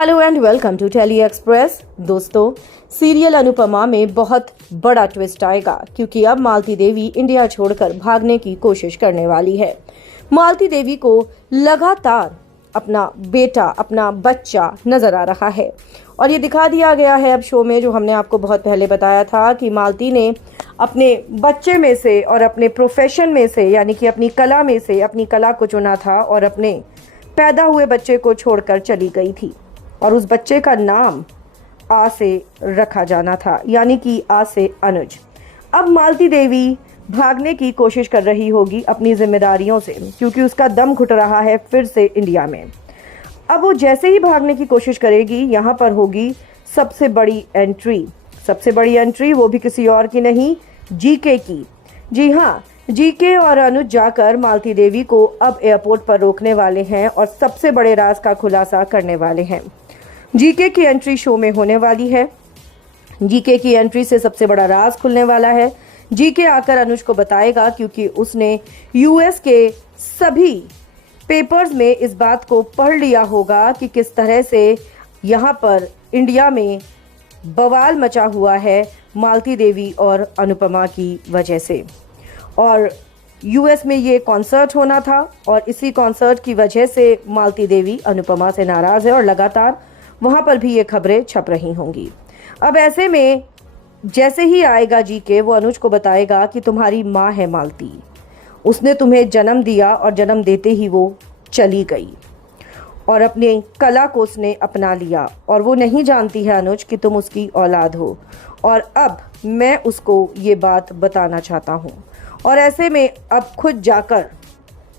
Hello and welcome to Tele Express. दोस्तों, serial Anupama में बहुत बड़ा ट्विस्ट आएगा क्योंकि अब मालती देवी इंडिया छोड़कर भागने की कोशिश करने वाली है। मालती देवी को लगातार अपना बेटा, अपना बच्चा नजर आ रहा है और ये दिखा दिया गया है अब शो में, जो हमने आपको बहुत पहले बताया था कि मालती ने अपने बच्चे में से और अपने प्रोफेशन में से, यानी कि अपनी कला में से अपनी कला को चुना था और अपने पैदा हुए बच्चे को छोड़कर चली गई थी और उस बच्चे का नाम आ से रखा जाना था, यानी कि आ से अनुज। अब मालती देवी भागने की कोशिश कर रही होगी अपनी जिम्मेदारियों से, क्योंकि उसका दम घुट रहा है फिर से इंडिया में। अब वो जैसे ही भागने की कोशिश करेगी, यहाँ पर होगी सबसे बड़ी एंट्री। सबसे बड़ी एंट्री वो भी किसी और की नहीं, जीके की। जी हाँ, जीके और अनुज जाकर मालती देवी को अब एयरपोर्ट पर रोकने वाले हैं और सबसे बड़े राज का खुलासा करने वाले हैं। जीके की एंट्री शो में होने वाली है। जीके की एंट्री से सबसे बड़ा राज खुलने वाला है। जीके आकर अनुज को बताएगा, क्योंकि उसने यूएस के सभी पेपर्स में इस बात को पढ़ लिया होगा कि किस तरह से यहाँ पर इंडिया में बवाल मचा हुआ है मालती देवी और अनुपमा की वजह से। और यूएस में ये कॉन्सर्ट होना था और इसी कॉन्सर्ट की वजह से मालती देवी अनुपमा से नाराज़ है और लगातार वहाँ पर भी ये खबरें छप रही होंगी। अब ऐसे में जैसे ही आएगा जीके, वो अनुज को बताएगा कि तुम्हारी माँ है मालती, उसने तुम्हें जन्म दिया और जन्म देते ही वो चली गई और अपनी कला को उसने अपना लिया और वो नहीं जानती है अनुज कि तुम उसकी औलाद हो। और अब मैं उसको ये बात बताना चाहता हूँ और ऐसे में अब खुद जाकर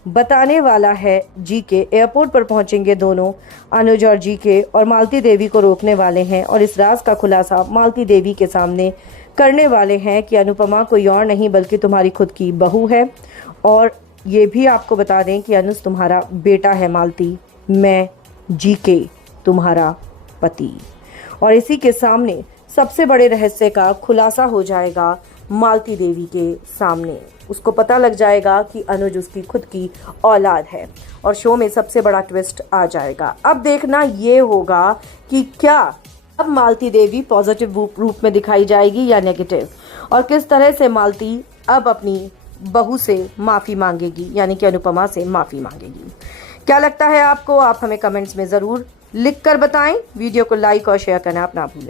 बताने वाला है जीके। एयरपोर्ट पर पहुंचेंगे दोनों, अनुज और जीके, और मालती देवी को रोकने वाले हैं और इस राज का खुलासा मालती देवी के सामने करने वाले हैं कि अनुपमा कोई और नहीं बल्कि तुम्हारी खुद की बहू है। और ये भी आपको बता दें कि अनुज तुम्हारा बेटा है मालती, मैं जीके तुम्हारा पति। और इसी के सामने सबसे बड़े रहस्य का खुलासा हो जाएगा मालती देवी के सामने। उसको पता लग जाएगा कि अनुज उसकी खुद की औलाद है और शो में सबसे बड़ा ट्विस्ट आ जाएगा। अब देखना ये होगा कि क्या अब मालती देवी पॉजिटिव रूप में दिखाई जाएगी या नेगेटिव, और किस तरह से मालती अब अपनी बहू से माफ़ी मांगेगी, यानी कि अनुपमा से माफ़ी मांगेगी। क्या लगता है आपको? आप हमें कमेंट्स में ज़रूर लिख कर बताएं। वीडियो को लाइक और शेयर करना आप ना भूलें।